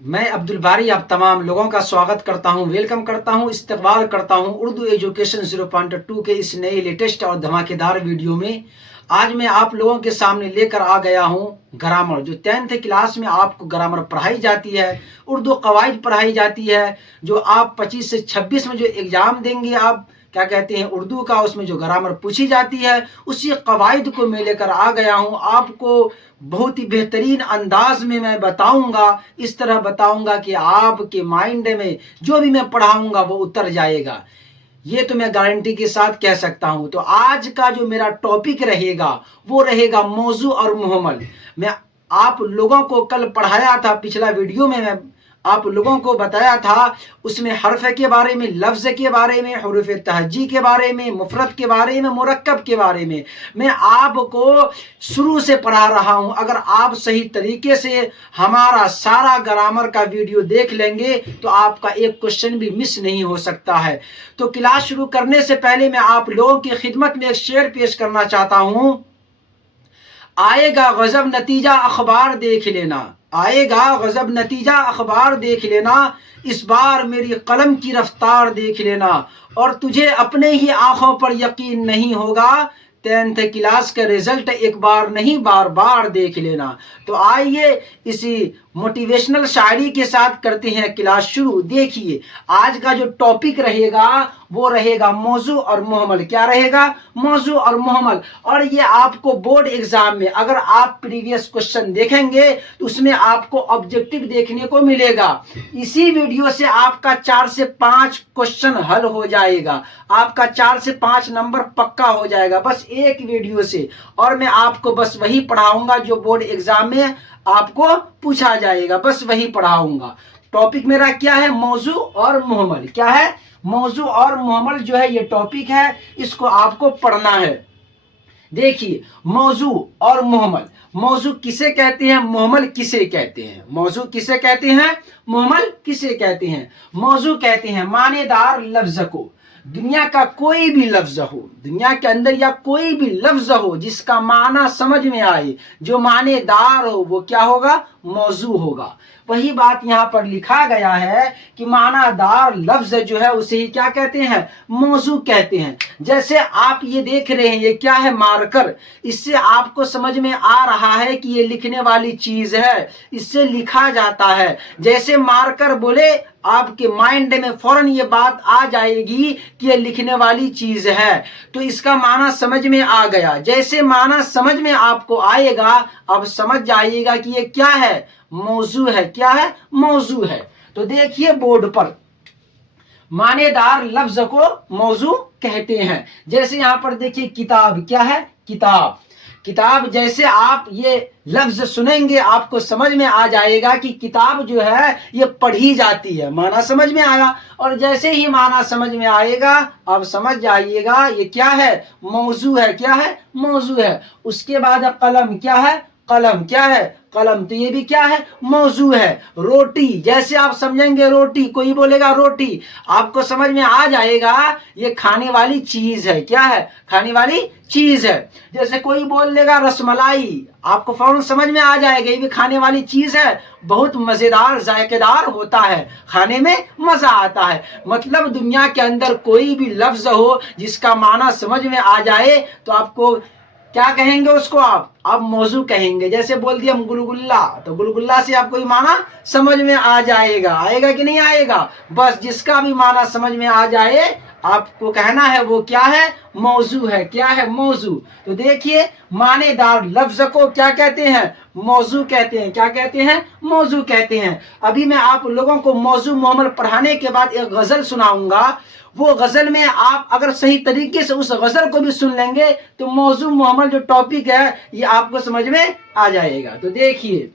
मैं अब्दुल बारी आप तमाम लोगों का स्वागत करता हूं, वेलकम करता हूं, इस्तकबाल करता हूं उर्दू एजुकेशन 0.2 के इस नए लेटेस्ट और धमाकेदार वीडियो में। आज मैं आप लोगों के सामने लेकर आ गया हूं ग्रामर। जो 10th क्लास में आपको ग्रामर पढ़ाई जाती है, उर्दू कवायद पढ़ाई जाती है, जो आप 25 से 26 में जो एग्ज़ाम देंगे आप क्या कहते हैं उर्दू का, उसमें जो ग्रामर पूछी जाती है उसी कवायद को मैं लेकर आ गया हूं। आपको बहुत ही बेहतरीन अंदाज में मैं बताऊंगा, इस तरह बताऊंगा कि आपके माइंड में जो भी मैं पढ़ाऊंगा वो उतर जाएगा। ये तो मैं गारंटी के साथ कह सकता हूं। तो आज का जो मेरा टॉपिक रहेगा वो रहेगा मौजू और मुहम्मल। मैं आप लोगों को कल पढ़ाया था, पिछला वीडियो में मैं आप लोगों को बताया था, उसमें हर्फ के बारे में, लफ्ज़ के बारे में, हुरूफ तहजी के बारे में, मुफरत के बारे में, मुरक्कब के बारे में मैं आपको शुरू से पढ़ा रहा हूं। अगर आप सही तरीके से हमारा सारा ग्रामर का वीडियो देख लेंगे तो आपका एक क्वेश्चन भी मिस नहीं हो सकता है। तो क्लास शुरू करने से पहले मैं आप लोगों की खिदमत में एक शेर पेश करना चाहता हूं। आएगा गजब नतीजा अखबार देख लेना, आएगा गजब नतीजा अखबार देख लेना, इस बार मेरी कलम की रफ्तार देख लेना, और तुझे अपने ही आंखों पर यकीन नहीं होगा, 10th क्लास का रिजल्ट एक बार नहीं बार बार देख लेना। तो आइए इसी मोटिवेशनल शायरी के साथ करते हैं क्लास शुरू। देखिए आज का जो टॉपिक रहेगा वो रहेगा मौजू और मुहम्मल। क्या रहेगा? मौजू और मुहम्मल। और ये आपको बोर्ड एग्जाम में अगर आप प्रीवियस क्वेश्चन देखेंगे तो उसमें आपको ऑब्जेक्टिव देखने को मिलेगा। इसी वीडियो से आपका 4 से 5 क्वेश्चन हल हो जाएगा, आपका 4 से 5 नंबर पक्का हो जाएगा बस एक वीडियो से। और मैं आपको बस वही पढ़ाऊंगा जो बोर्ड एग्जाम में आपको पूछा जाएगा, बस वही पढ़ाऊंगा। टॉपिक मेरा क्या है? मौजू और मुहम्मल। क्या है? मौजू और मुहम्मल जो है ये टॉपिक है, इसको आपको पढ़ना है। देखिए मौजू और मुहम्मल, मौजू किसे कहते हैं, मुहम्मल किसे कहते हैं? मौजू किसे कहते हैं, मुहम्मल किसे कहते हैं? मौजू कहते हैं मानेदार लफ्ज को। दुनिया का कोई भी लफ्ज हो, दुनिया के अंदर या कोई भी लफ्ज हो जिसका माना समझ में आए, जो मानेदार हो, वो क्या होगा? मौजू होगा। वही बात यहाँ पर लिखा गया है कि मानादार लफ्ज जो है उसे ही क्या कहते हैं? मौजू कहते हैं। जैसे आप ये देख रहे हैं, ये क्या है? मार्कर। इससे आपको समझ में आ रहा है कि ये लिखने वाली चीज है, इससे लिखा जाता है। जैसे मार्कर बोले आपके माइंड में फौरन ये बात आ जाएगी कि ये लिखने वाली चीज है, तो इसका माना समझ में आ गया। जैसे माना समझ में आपको आएगा, अब समझ जाइएगा कि ये क्या है? मौजू है। क्या है? मौजू है। तो देखिए बोर्ड पर मानेदार लफ्ज को मौजू कहते हैं। जैसे यहां पर देखिए किताब। क्या है? किताब। किताब जैसे आप ये लफ्ज सुनेंगे आपको समझ में आ जाएगा कि किताब जो है ये पढ़ी जाती है, माना समझ में आया। और जैसे ही माना समझ में आएगा आप समझ जाइएगा ये क्या है? मौजू है। क्या है? मौजू है। उसके बाद कलम। क्या है? कलम। क्या है? कलम। तो ये भी क्या है? मौजू है। रोटी, जैसे आप समझेंगे रोटी, कोई बोलेगा रोटी, आपको समझ में आ जाएगा ये खाने वाली चीज है। क्या है? खाने वाली चीज है। जैसे कोई बोल देगा रसमलाई, आपको फौरन समझ में आ जाएगा ये भी खाने वाली चीज है, बहुत मजेदार जायकेदार होता है, खाने में मजा आता है। मतलब दुनिया के अंदर कोई भी लफ्ज हो जिसका माना समझ में आ जाए तो आपको क्या कहेंगे? उसको आप मौजू कहेंगे। जैसे बोल दिया हम गुलगुल्ला, तो गुलगुल्ला से आपको भी माना समझ में आ जाएगा। आएगा कि नहीं आएगा? बस जिसका भी माना समझ में आ जाए आपको कहना है वो क्या है? मौजू है। क्या है? मौजू। तो देखिए मानेदार लफ्ज को क्या कहते हैं? मौजू कहते हैं। क्या कहते हैं? मौजू कहते हैं। अभी मैं आप लोगों को मौजू मुहम्मल पढ़ाने के बाद एक गजल सुनाऊंगा। वो गजल में आप अगर सही तरीके से उस गजल को भी सुन लेंगे तो मौजू मुहम्मल जो टॉपिक है ये आपको समझ में आ जाएगा। तो देखिए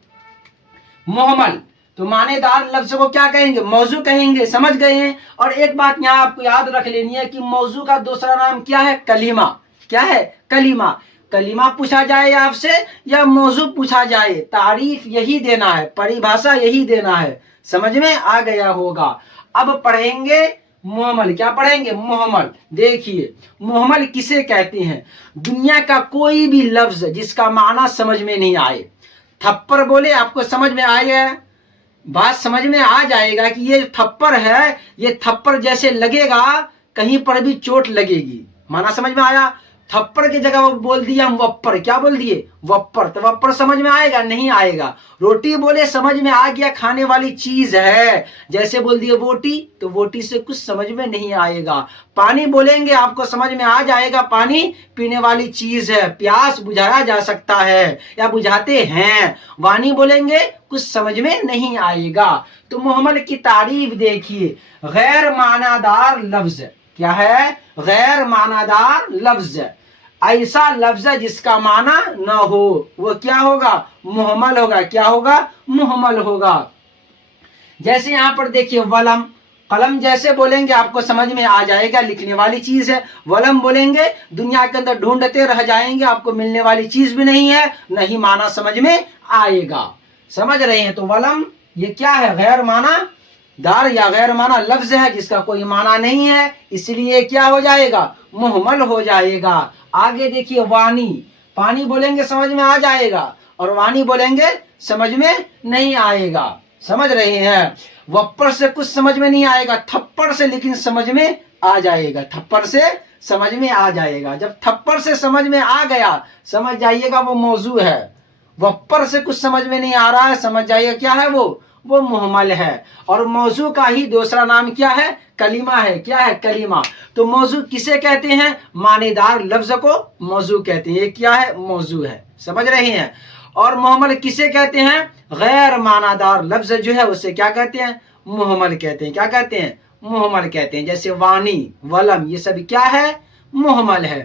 मुहम्मल, तो मानेदार लफ्ज को क्या कहेंगे? मौजू कहेंगे। समझ गए हैं? और एक बात यहाँ आपको याद रख लेनी है कि मौजू का दूसरा नाम क्या है? कलीमा। क्या है? कलीमा। कलीमा पूछा जाए आपसे या मौजू पूछा जाए, तारीफ यही देना है, परिभाषा यही देना है। समझ में आ गया होगा। अब पढ़ेंगे मुहम्मल। क्या पढ़ेंगे? मुहम्मल। देखिए मुहम्मल किसे कहते हैं? दुनिया का कोई भी लफ्ज जिसका माना समझ में नहीं आए। थप्पड़ बोले आपको समझ में आ गया, बात समझ में आ जाएगा कि ये थप्पड़ है, ये थप्पड़ जैसे लगेगा कहीं पर भी चोट लगेगी। माना समझ में आया? थप्पड़ की जगह वो बोल दिया हम वप्पर, क्या बोल दिए? वप्पर। तो वप्पर समझ में आएगा? नहीं आएगा। रोटी बोले समझ में आ गया, खाने वाली चीज है। जैसे बोल दिए वोटी, तो वोटी से कुछ समझ में नहीं आएगा। पानी बोलेंगे आपको समझ में आ जाएगा, पानी पीने वाली चीज है, प्यास बुझाया जा सकता है या बुझाते हैं। वाणी बोलेंगे कुछ समझ में नहीं आएगा। तो मुहम्मल की तारीफ देखिए, गैर मानादार लफ्ज। क्या है? गैर मानादार लफ्ज। ऐसा लफ्ज जिसका माना न हो, वो क्या होगा? मुहम्मल होगा। क्या होगा? मुहम्मल होगा। जैसे यहां पर देखिए वलम, कलम जैसे बोलेंगे आपको समझ में आ जाएगा, लिखने वाली चीज है। वलम बोलेंगे दुनिया के अंदर ढूंढते रह जाएंगे, आपको मिलने वाली चीज भी नहीं है, नहीं माना समझ में आएगा। समझ रहे हैं? तो वलम ये क्या है? गैर माना दार या गैर माना लफ्ज है जिसका कोई माना नहीं है, इसलिए क्या हो जाएगा? मुहम्मल हो जाएगा। आगे देखिए वानी, पानी बोलेंगे समझ में आ जाएगा और वानी बोलेंगे समझ में नहीं आएगा। समझ रहे हैं? वप्पर से कुछ समझ में नहीं आएगा, थप्पड़ से लेकिन समझ में आ जाएगा। थप्पड़ से समझ में आ जाएगा। जब थप्पड़ से समझ में आ गया, समझ जाइएगा वो मौजू है। वप्पर से कुछ समझ में नहीं आ रहा है, समझ जाइए क्या है? वो मुहम्मल है। और मौजू का ही दूसरा नाम क्या है? कलीमा है। क्या है? कलीमा। तो मौजू किसे कहते हैं? मानेदार लफ्ज को मौजू कहते हैं। ये क्या है? मौजू है। समझ रहे हैं? और मुहम्मल किसे कहते हैं? गैर मानादार लफ्ज जो है उसे क्या कहते हैं? मुहम्मल कहते हैं। क्या कहते हैं? मुहम्मल कहते हैं। जैसे वानी, वलम, ये सब क्या है? मुहम्मल है।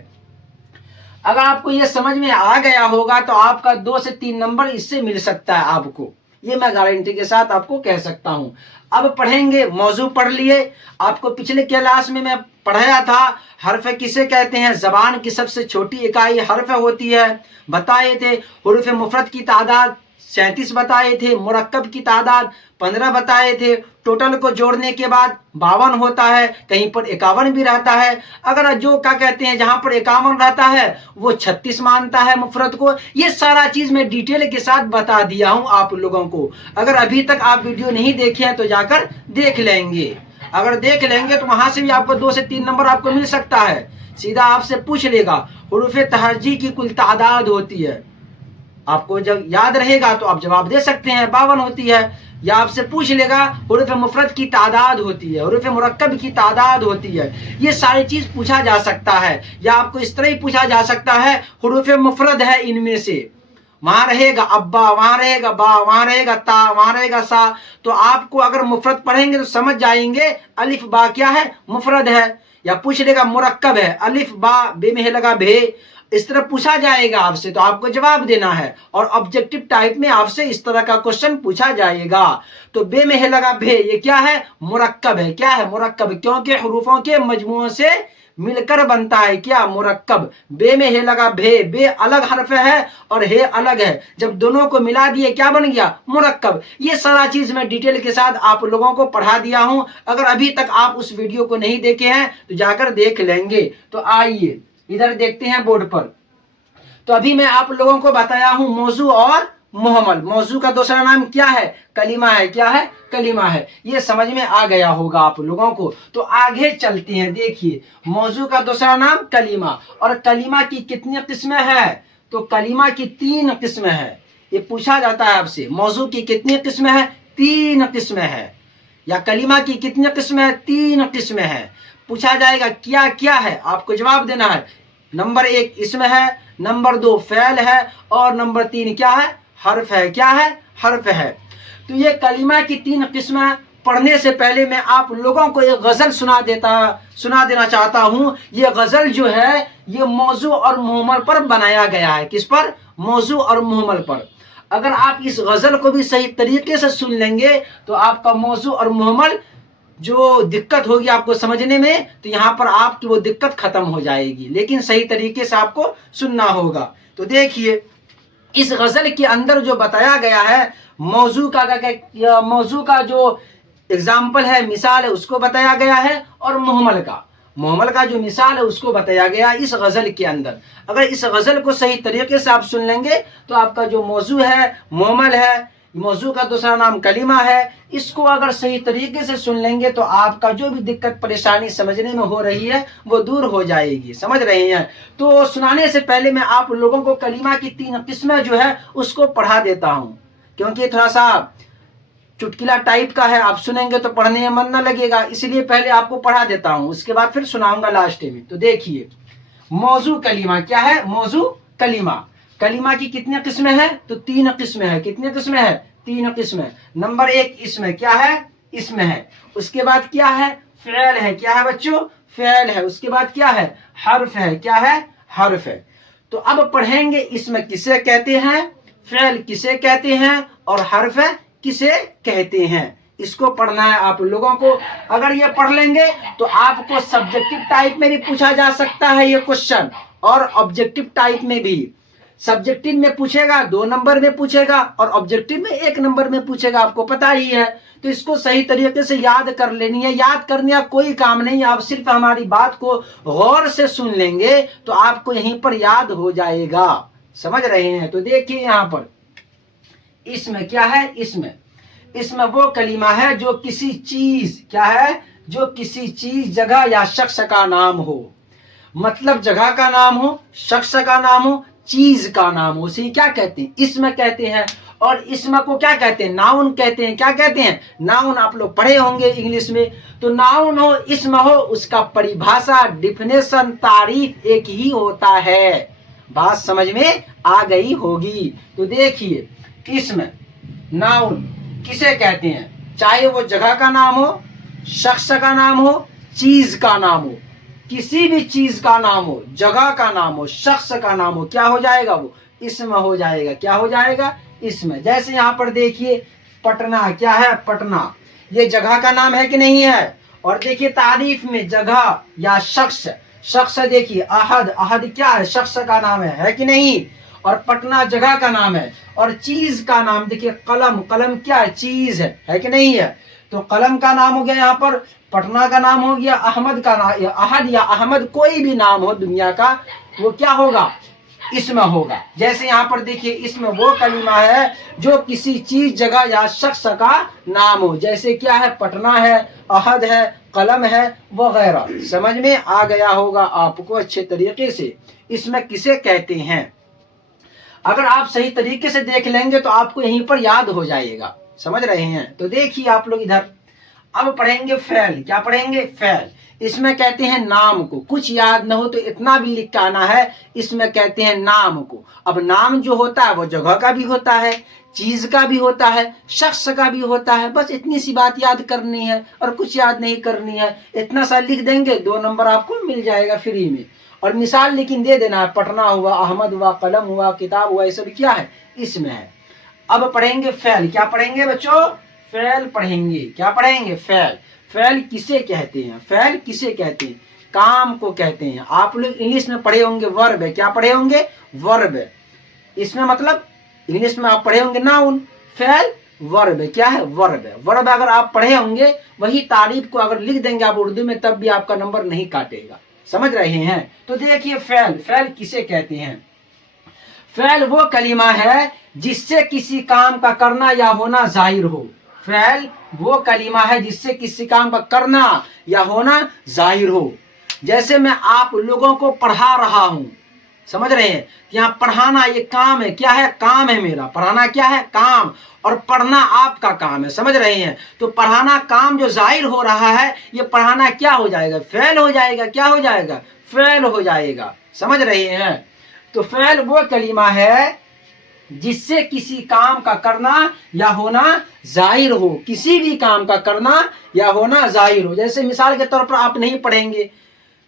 अगर आपको ये समझ में आ गया होगा तो आपका 2 से 3 नंबर इससे मिल सकता है आपको, ये मैं गारंटी के साथ आपको कह सकता हूं। अब पढ़ेंगे, मौजू पढ़ लिए। आपको पिछले क्लास में मैं पढ़ाया था हर्फ किसे कहते हैं। जबान की सबसे छोटी इकाई हर्फ होती है, बताए थे। हुरूफ मुफरद की तादाद 37 बताए थे, मुरक्कब की तादाद 15 बताए थे। टोटल को जोड़ने के बाद 52 होता है, कहीं पर 51 भी रहता है। अगर जो क्या कहते हैं जहां पर 51 रहता है वो 36 मानता है मुफरद को। ये सारा चीज मैं डिटेल के साथ बता दिया हूं आप लोगों को। अगर अभी तक आप वीडियो नहीं देखे हैं तो जाकर देख लेंगे। अगर देख लेंगे तो वहां से भी आपको 2 से 3 नंबर आपको मिल सकता है। सीधा आपसे पूछ लेगा हुरूफ तहज्जी की कुल तादाद होती है, आपको जब याद रहेगा तो आप जवाब दे सकते हैं 52 होती है। या आपसे पूछ लेगा हुरूफ मुफरद की तादाद होती है, हुरूफ मुरक्कब की तादाद होती है। ये सारी चीज पूछा जा सकता है। या आपको इस तरह ही पूछा जा सकता है हुरूफ मुफरद है इनमें से, वहां रहेगा अब्बा, वहां रहेगा बा, वहां रहेगा ता, वहां रहेगा सा। तो आपको अगर मुफरद पढ़ेंगे तो समझ जाएंगे अलिफ बा क्या है? मुफरद है। या पूछ लेगा मुरक्कब है, अलिफ बा बे में लगा भे, इस तरह पूछा जाएगा आपसे तो आपको जवाब देना है। और ऑब्जेक्टिव टाइप में आपसे इस तरह का क्वेश्चन पूछा जाएगा। तो बे में लगा भे ये क्या है? मुरक्कब है। क्या है? मुरक्कब, क्योंकि हुरूफों के मजमुओं से मिलकर बनता है क्या? मुरक्कब। बे में हे लगा भे, बे अलग हर्फ है और हे अलग है, जब दोनों को मिला दिए क्या बन गया? मुरक्कब। ये सारा चीज मैं डिटेल के साथ आप लोगों को पढ़ा दिया हूं। अगर अभी तक आप उस वीडियो को नहीं देखे हैं तो जाकर देख लेंगे। तो आइए इधर देखते हैं बोर्ड पर। तो अभी मैं आप लोगों को बताया हूं मौजू और मुहम्मल। मौजू का दूसरा नाम क्या है? कलीमा है। क्या है? कलीमा है। ये समझ में आ गया होगा आप लोगों को। तो आगे चलते हैं। देखिए मौजू का दूसरा नाम कलीमा। और कलीमा की कितनी किस्में है? तो कलीमा की 3 किस्में है। ये पूछा जाता है आपसे मौजू की कितनी किस्में है? 3 किस्में है। या कलीमा की कितनी किस्में है? 3 किस्में है। पूछा जाएगा क्या क्या है, आपको जवाब देना है। नंबर 1 इसमें है, नंबर 2 फेल है और नंबर 3 क्या है? हर्फ है। क्या है? हर्फ है। तो ये कलीमा की 3 किस्में पढ़ने से पहले मैं आप लोगों को एक गजल सुना देना चाहता हूं। ये गजल जो है ये मौजू और मुहम्मल पर बनाया गया है। किस पर? मौजू और मुहम्मल पर। अगर आप इस गजल को भी सही तरीके से सुन लेंगे तो आपका मौजू और मुहम्मल जो दिक्कत होगी आपको समझने में, तो यहाँ पर आपकी वो दिक्कत खत्म हो जाएगी। लेकिन सही तरीके से आपको सुनना होगा। तो देखिए इस गजल के अंदर जो बताया गया है मौजू का जो एग्जाम्पल है, मिसाल है, उसको बताया गया है। और मुहम्मल का जो मिसाल है उसको बताया गया इस गजल के अंदर। अगर इस गजल को सही तरीके से आप सुन लेंगे तो आपका जो मौजू है, मुहम्मल है, मौजू का दूसरा नाम कलीमा है। इसको अगर सही तरीके से सुन लेंगे तो आपका जो भी दिक्कत परेशानी समझने में हो रही है वो दूर हो जाएगी। समझ रहे हैं? तो सुनाने से पहले मैं आप लोगों को कलीमा की 3 किस्में जो है उसको पढ़ा देता हूँ, क्योंकि थोड़ा सा चुटकिला टाइप का है, आप सुनेंगे तो पढ़ने में मन न लगेगा, इसलिए पहले आपको पढ़ा देता हूँ, उसके बाद फिर सुनाऊंगा लास्ट में। तो देखिए, मौजू कलीमा क्या है? मौजू कलीमा। कलीमा की कितनी किस्में हैं? तो 3 किस्में हैं। कितनी किस्में हैं? 3 किस्में। नंबर 1 इसमें क्या है? इसमें है। उसके बाद क्या है? फ़िल है। क्या है बच्चों? फ़िल है। उसके बाद क्या है? हर्फ है। क्या है? हर्फ है। तो अब पढ़ेंगे इसमें किसे कहते हैं, फ़िल किसे कहते हैं और हर्फ किसे कहते हैं। इसको पढ़ना है आप लोगों को। अगर ये पढ़ लेंगे तो आपको सब्जेक्टिव टाइप में भी पूछा जा सकता है ये क्वेश्चन, और ऑब्जेक्टिव टाइप में भी। सब्जेक्टिव में पूछेगा 2 नंबर में पूछेगा, और ऑब्जेक्टिव में 1 नंबर में पूछेगा, आपको पता ही है। तो इसको सही तरीके से याद कर लेनी है। याद करने का कोई काम नहीं, आप सिर्फ हमारी बात को गौर से सुन लेंगे तो आपको यहीं पर याद हो जाएगा। समझ रहे हैं? तो देखिए यहाँ पर इसमें क्या है? इसमें वो कलीमा है जो किसी चीज, क्या है? जो किसी चीज, जगह या शख्स का नाम हो। मतलब जगह का नाम हो, शख्स का नाम हो, चीज का नाम हो, उसे क्या कहते हैं? इसमें कहते हैं। और इसमें को क्या कहते हैं? नाउन कहते हैं। क्या कहते हैं? नाउन। आप लोग पढ़े होंगे इंग्लिश में। तो नाउन हो, इसम हो, उसका परिभाषा, डिफिनेशन, तारीफ एक ही होता है। बात समझ में आ गई होगी। तो देखिए, इसमें नाउन किसे कहते हैं? चाहे वो जगह का नाम हो, शख्स का नाम हो, चीज का नाम हो, किसी भी चीज का नाम हो, जगह का नाम हो, शख्स का नाम हो, क्या हो जाएगा? वो इसम हो जाएगा। क्या हो जाएगा? इसमें। जैसे यहाँ पर देखिए, पटना, क्या है? पटना, ये जगह का नाम है कि नहीं है? और देखिए तारीफ में जगह या शख्स, शख्स देखिए अहद, अहद क्या है? शख्स का नाम है कि नहीं? और पटना जगह का नाम है। और चीज का नाम देखिए, कलम, कलम क्या है? चीज है कि नहीं है? तो कलम का नाम हो गया यहाँ पर, पटना का नाम हो गया, अहमद का नाम, अहद या अहमद कोई भी नाम हो दुनिया का, वो क्या होगा? इसमें होगा। जैसे यहाँ पर देखिए, इसमें वो कलीमा है जो किसी चीज, जगह या शख्स का नाम हो। जैसे क्या है? पटना है, अहद है, कलम है, वगैरह। समझ में आ गया होगा आपको अच्छे तरीके से। इसमें किसे कहते हैं, अगर आप सही तरीके से देख लेंगे तो आपको यहीं पर याद हो जाएगा। समझ रहे हैं? तो देखिए आप लोग इधर, अब पढ़ेंगे फ़िल। क्या पढ़ेंगे? फ़िल। इसमें कहते हैं नाम को। कुछ याद न हो तो इतना भी लिख के आना है, इसमें कहते हैं नाम को। अब नाम जो होता है वो जगह का भी होता है, चीज का भी होता है, शख्स का भी होता है। बस इतनी सी बात याद करनी है और कुछ याद नहीं करनी है। इतना सा लिख देंगे, 2 नंबर आपको मिल जाएगा फ्री में। और मिसाल लेकिन दे देना है, पटना हुआ, अहमद हुआ, कलम हुआ, किताब हुआ, ये सब क्या है? इसमें है। अब पढ़ेंगे फ़िल। क्या पढ़ेंगे बच्चों? फ़िल पढ़ेंगे। क्या पढ़ेंगे? फ़िल। फ़िल किसे कहते हैं? फ़िल किसे कहते हैं? काम को कहते हैं। आप लोग इंग्लिश में पढ़े होंगे वर्ब है। क्या पढ़े होंगे? वर्ब है। इसमें मतलब इंग्लिश में आप पढ़े होंगे नाउन, फ़िल वर्ब है। क्या है? वर्ब है। वर्ब अगर आप पढ़े होंगे, वही तारीफ को अगर लिख देंगे आप उर्दू में, तब भी आपका नंबर नहीं काटेगा। समझ रहे हैं? तो देखिए फ़िल, फ़िल किसे कहते हैं? फ़िल वो कलीमा है जिससे किसी काम का करना या होना जाहिर हो। फ़िल वो कलीमा है जिससे किसी काम का करना या होना जाहिर हो। जैसे मैं आप लोगों को पढ़ा रहा हूं, समझ रहे हैं? यहाँ पढ़ाना ये काम है। क्या है? काम है मेरा। पढ़ाना क्या है? काम। और पढ़ना आपका काम है। समझ रहे हैं? तो पढ़ाना काम जो जाहिर हो रहा है, ये पढ़ाना क्या हो जाएगा? फ़िल हो जाएगा। क्या हो जाएगा? फ़िल हो जाएगा। समझ रहे हैं? तो फ़िल वो कलीमा है जिससे किसी काम का करना या होना जाहिर हो। किसी भी काम का करना या होना जाहिर हो। जैसे मिसाल के तौर पर आप नहीं पढ़ेंगे,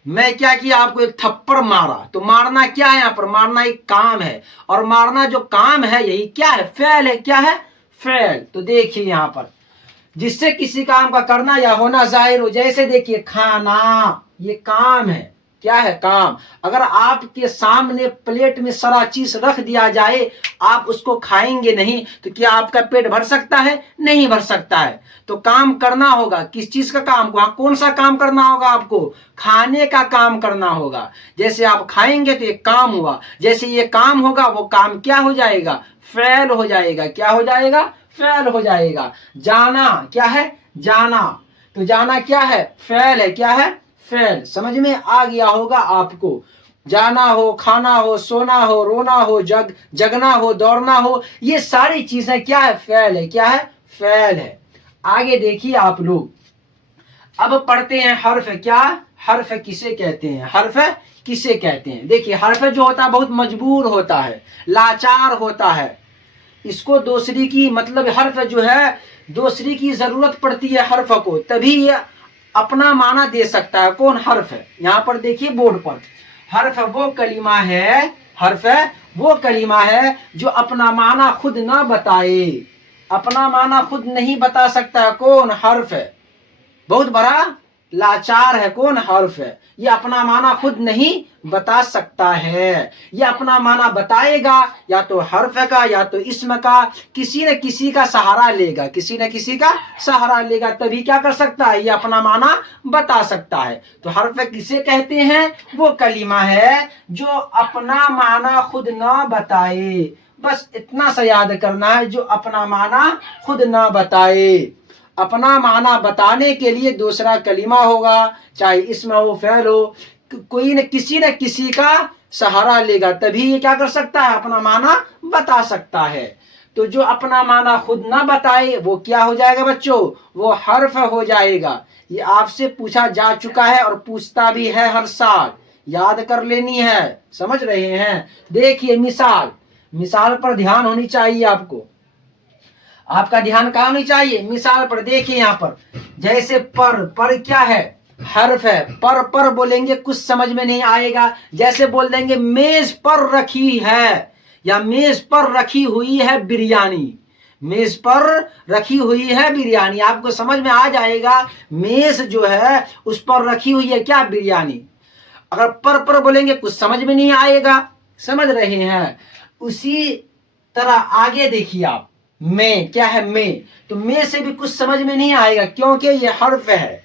मैं क्या किया? आपको एक थप्पड़ मारा। तो मारना क्या है? यहाँ पर मारना एक काम है, और मारना जो काम है यही क्या है? फ़िल है। क्या है? फ़िल। तो देखिए यहाँ पर, जिससे किसी काम का करना या होना जाहिर हो। जैसे देखिए खाना, ये काम है। क्या है? काम। अगर आपके सामने प्लेट में सारा चीज रख दिया जाए, आप उसको खाएंगे नहीं, तो क्या आपका पेट भर सकता है? नहीं भर सकता है। तो काम करना होगा। किस चीज का काम? कौन सा काम करना होगा आपको? खाने का काम करना होगा। जैसे आप खाएंगे तो एक काम हुआ, जैसे ये काम होगा वो काम क्या हो जाएगा? फ़िल हो जाएगा। क्या हो जाएगा? फ़ेल हो जाएगा। जाना क्या है? जाना। तो जाना क्या है? फ़ेल है। क्या है? फ़ेल। समझ में आ गया होगा आपको। जाना हो, खाना हो, सोना हो, रोना हो, जगना हो, दौड़ना हो, ये सारी चीजें क्या है? फ़ेल है। क्या है? फ़ेल है। आगे देखिए आप लोग, अब पढ़ते हैं हर्फ। क्या? हर्फ किसे कहते हैं? हर्फ किसे कहते हैं? देखिए हर्फ जो होता है बहुत मजबूर होता है, लाचार होता है। इसको दूसरी की मतलब हर्फ जो है दूसरी की जरूरत पड़ती है हर्फ को, तभी ये अपना माना दे सकता है। कौन? हर्फ है। यहाँ पर देखिए बोर्ड पर, हर्फ वो कलिमा है, हर्फ वो कलिमा है जो अपना माना खुद ना बताए, अपना माना खुद नहीं बता सकता। कौन? हर्फ है। बहुत बड़ा लाचार है। कौन? हर्फ है। ये अपना माना खुद नहीं बता सकता है। ये अपना माना बताएगा या तो हर्फ का या तो इस्म का, किसी न किसी का सहारा लेगा, किसी न किसी का सहारा लेगा, तभी क्या कर सकता है? ये अपना माना बता सकता है। तो हर्फ किसे कहते हैं? वो कलिमा है जो अपना माना खुद ना बताए। बस इतना सा याद करना है, जो अपना माना खुद ना बताए। अपना माना बताने के लिए दूसरा कलिमा होगा, चाहे इसमें हो, फ़ेल हो, कोई न किसी का सहारा लेगा, तभी ये क्या कर सकता है? अपना माना बता सकता है। तो जो अपना माना खुद ना बताए वो क्या हो जाएगा बच्चों? वो हर्फ हो जाएगा। ये आपसे पूछा जा चुका है और पूछता भी है हर साल, याद कर लेनी है। समझ रहे हैं? देखिए मिसाल, मिसाल पर ध्यान होनी चाहिए आपको। आपका ध्यान कहाँ होनी चाहिए? मिसाल पर। देखिए यहाँ पर जैसे पर क्या है? हर्फ है। पर बोलेंगे कुछ समझ में नहीं आएगा। जैसे बोल देंगे मेज पर रखी है या मेज पर रखी हुई है बिरयानी, मेज पर रखी हुई है बिरयानी, आपको समझ में आ जाएगा मेज जो है उस पर रखी हुई है क्या? बिरयानी। अगर पर बोलेंगे कुछ समझ में नहीं आएगा। समझ रहे हैं? उसी तरह आगे देखिए आप, में क्या है? में। तो में से भी कुछ समझ में नहीं आएगा क्योंकि ये हर्फ है,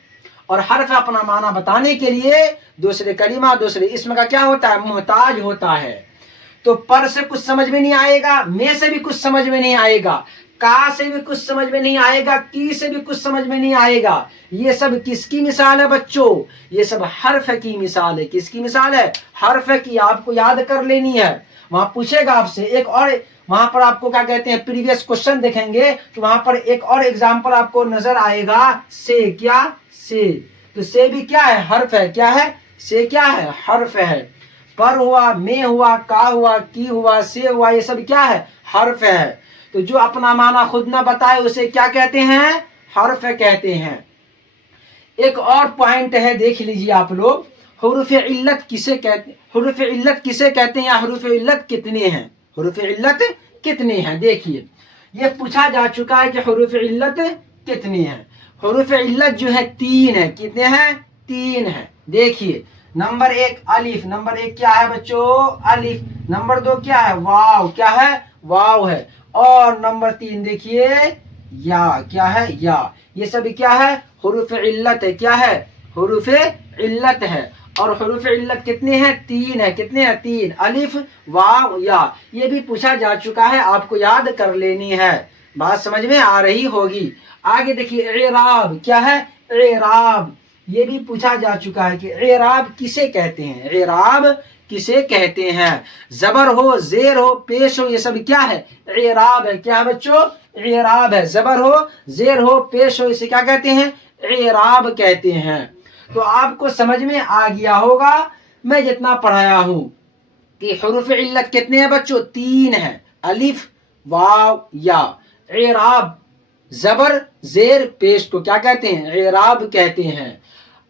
और हर्फ अपना माना बताने के लिए दूसरे कलिमा दूसरे इसम का क्या होता है? मोहताज होता है। तो पर से कुछ समझ में नहीं आएगा, में से भी कुछ समझ में नहीं आएगा, का से भी कुछ समझ में नहीं आएगा, की से भी कुछ समझ में नहीं आएगा। ये सब किसकी मिसाल है बच्चों? ये सब हर्फ की मिसाल है। किसकी मिसाल है? हर्फ की। आपको याद कर लेनी है। वहां पूछेगा आपसे एक और, वहां पर आपको क्या कहते हैं? प्रीवियस क्वेश्चन देखेंगे तो वहां पर एक और एग्जाम्पल आपको नजर आएगा, से। क्या? से। तो से भी क्या है? हर्फ है। क्या है? से क्या है? हर्फ है। पर हुआ, में हुआ, का हुआ, की हुआ, से हुआ, ये सब क्या है? हर्फ है। तो जो अपना माना खुद ना बताए उसे क्या कहते हैं? हर्फ कहते हैं। एक और पॉइंट है, देख लीजिए आप लोग, हुरूफ इल्लत किसे कहते हैं? हुरूफ इल्लत किसे कहते हैं या हुरूफ इल्लत कितने हैं? हुरूफ इल्लत कितने हैं? देखिए ये पूछा जा चुका है कि हुरूफ इल्लत कितने हैं। हुरूफ इल्लत जो है 3 है। कितने हैं? 3 है। देखिए नंबर 1 अलिफ, नंबर 1 क्या है बच्चों? अलिफ। नंबर 2 क्या है? वाव। क्या है? वाव है। और नंबर 3 देखिए या। क्या है? या। ये सब क्या है? हुरूफ इल्लत है। क्या है? हुरूफ इल्लत है। और हुरूफ इल्लत कितने हैं? 3 है। कितने हैं? 3। अलिफ, वाव, या। ये भी पूछा जा चुका है, आपको याद कर लेनी है। बात समझ में आ रही होगी। आगे देखिए एराब। क्या है? एराब। ये भी पूछा जा चुका है कि एराब किसे कहते हैं? एराब किसे कहते हैं? जबर हो, जेर हो, पेश हो, ये सब क्या है? एराब है। क्या है बच्चों? एराब है। जबर हो, जेर हो, पेश हो, इसे क्या कहते हैं? एराब कहते हैं। तो आपको समझ में आ गया होगा मैं जितना पढ़ाया हूं कि हुरूफ इल्लत कितने हैं बच्चों? 3 है। अलिफ, वाव, या। एराब जबर, जेर, पेश को क्या कहते हैं? एराब कहते हैं।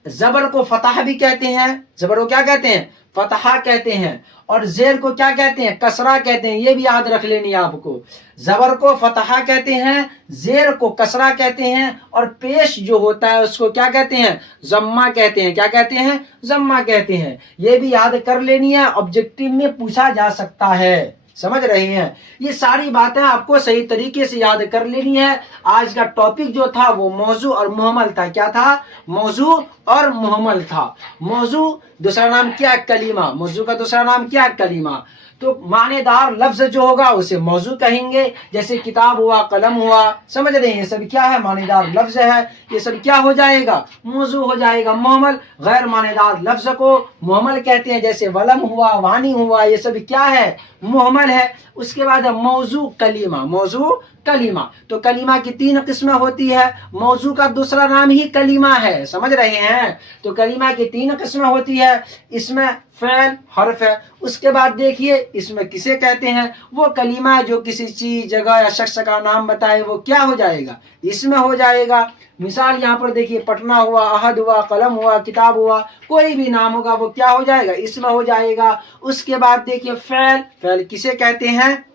जबर को फतह भी कहते हैं। जबर को क्या कहते हैं? फतहा कहते हैं। और जेर को क्या कहते हैं? कसरा कहते हैं। ये भी याद रख लेनी है आपको। जबर को फतहा कहते हैं, जेर को कसरा कहते हैं, और पेश जो होता है उसको क्या कहते हैं? जम्मा कहते हैं। क्या कहते हैं? जम्मा कहते हैं। ये भी याद कर लेनी है, ऑब्जेक्टिव में पूछा जा सकता है। समझ रहे हैं? ये सारी बातें आपको सही तरीके से याद कर लेनी है। आज का टॉपिक जो था वो मौजू और मुहम्मल था। क्या था? मौजू और मुहम्मल था। मौजू दूसरा नाम क्या? कलीमा। मौजू का दूसरा नाम क्या? कलीमा। तो मानेदार लफ्ज जो होगा उसे मौजू कहेंगे। जैसे किताब हुआ, कलम हुआ, समझ रहे हैं, ये सब क्या है, मानेदार लफ्ज है, ये सब क्या हो जाएगा, मौजू हो जाएगा। मुहम्मल गैर मानेदार लफ्ज को मुहम्मल कहते हैं। जैसे वलम हुआ, वानी हुआ, ये सब क्या है, मुहम्मल है। उसके बाद मौजू कलीमा, मौजू कलीमा, तो कलीमा की 3 किस्में होती है। मौजू का दूसरा नाम ही कलीमा है, समझ रहे हैं। तो कलीमा की 3 किस्में होती है। इसमें फ़ेल हर्फ है। उसके बाद देखिए इसमें किसे कहते हैं, वो कलीमा जो किसी चीज, जगह या शख्स का नाम बताए, वो क्या हो जाएगा, इसमें हो जाएगा। मिसाल यहाँ पर देखिए, पटना हुआ, अहद हुआ, कलम हुआ, किताब हुआ, कोई भी नाम होगा वो क्या हो जाएगा, इसमें हो जाएगा। उसके बाद देखिए फ़ेल, फ़ेल किसे कहते हैं,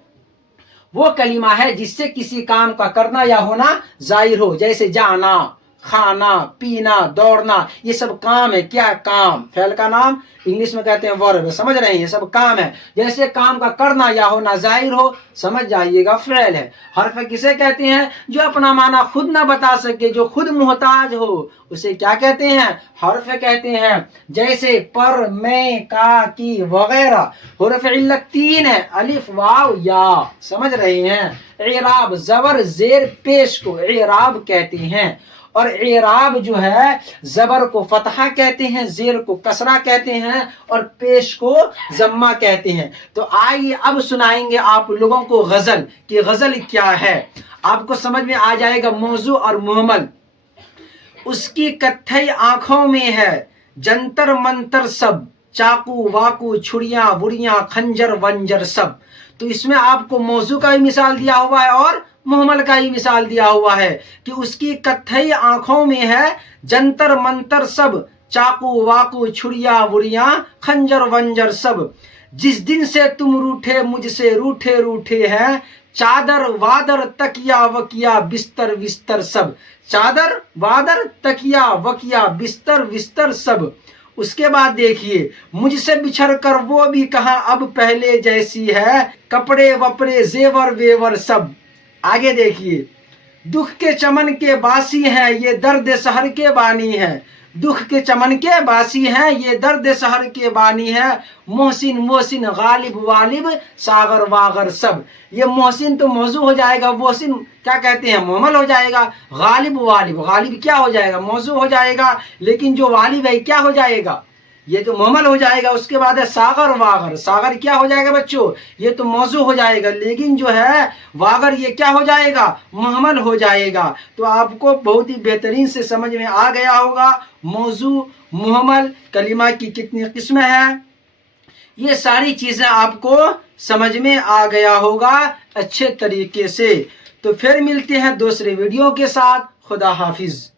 वो कलीमा है जिससे किसी काम का करना या होना जाहिर हो। जैसे जाना, खाना, पीना, दौड़ना, ये सब काम है। क्या काम, फेल का नाम इंग्लिश में कहते हैं वर्ब, समझ रहे हैं, ये सब काम है। जैसे काम का करना या होना जाहिर हो, समझ जाइएगा फेल है। हर्फ किसे कहते हैं, जो अपना माना खुद ना बता सके, जो खुद मुहताज हो, उसे क्या कहते हैं, हर्फ कहते हैं। जैसे पर, मैं, का, की वगैरह। हुर्फ इल्लत 3 है, अलिफ, वाव, या, समझ रहे हैं। इराब जबर जेर पेश को इराब कहते हैं। और इराब जो है, जबर को फतहा कहते हैं, जेर को कसरा कहते हैं, और पेश को जम्मा कहते हैं। तो आइए अब सुनाएंगे आप लोगों को गजल कि गजल क्या है। आपको समझ में आ जाएगा। मौजू और मुहम्मल, उसकी कत्थई आंखों में है जंतर मंतर सब, चाकू वाकू, छुड़ियां बुड़ियां, खंजर वंजर सब। तो इसमें आपको मौजू का भी मिसाल दिया हुआ है और मुहम्मल का ही मिसाल दिया हुआ है कि उसकी कत्थई आंखों में है जंतर मंतर सब, चाकू वाकू, छुड़ियां बुड़ियां, खंजर वंजर सब। जिस दिन से तुम रूठे मुझसे रूठे रूठे हैं, चादर वादर तकिया वकिया बिस्तर विस्तर सब। चादर वादर तकिया वकिया बिस्तर विस्तर सब। उसके बाद देखिए, मुझसे बिछड़ कर वो भी कहा अब पहले जैसी है, कपड़े वपड़े जेवर वेवर सब। आगे देखिए, दुख के चमन के बासी हैं ये दर्द सहर के बानी है। दुख के चमन के बासी हैं ये दर्द सहर के बानी है। मोहसिन मोहसिन गालिब वालिब सागर वागर सब। ये मोहसिन तो मौजू हो जाएगा, मोहसिन क्या कहते हैं, मुहम्मल हो जाएगा। गालिब वालिब, गालिब क्या हो जाएगा, मौजू हो जाएगा। लेकिन जो वालिब है क्या हो जाएगा, ये तो मुहम्मल हो जाएगा। उसके बाद है सागर वागर, सागर क्या हो जाएगा बच्चों, ये तो मौजू हो जाएगा। लेकिन जो है वागर, ये क्या हो जाएगा, मुहम्मल हो जाएगा। तो आपको बहुत ही बेहतरीन से समझ में आ गया होगा मौजू, मुहम्मल, कलिमा की कितनी किस्में हैं, ये सारी चीजें आपको समझ में आ गया होगा अच्छे तरीके से। तो फिर मिलते हैं दूसरे वीडियो के साथ। खुदा हाफिज।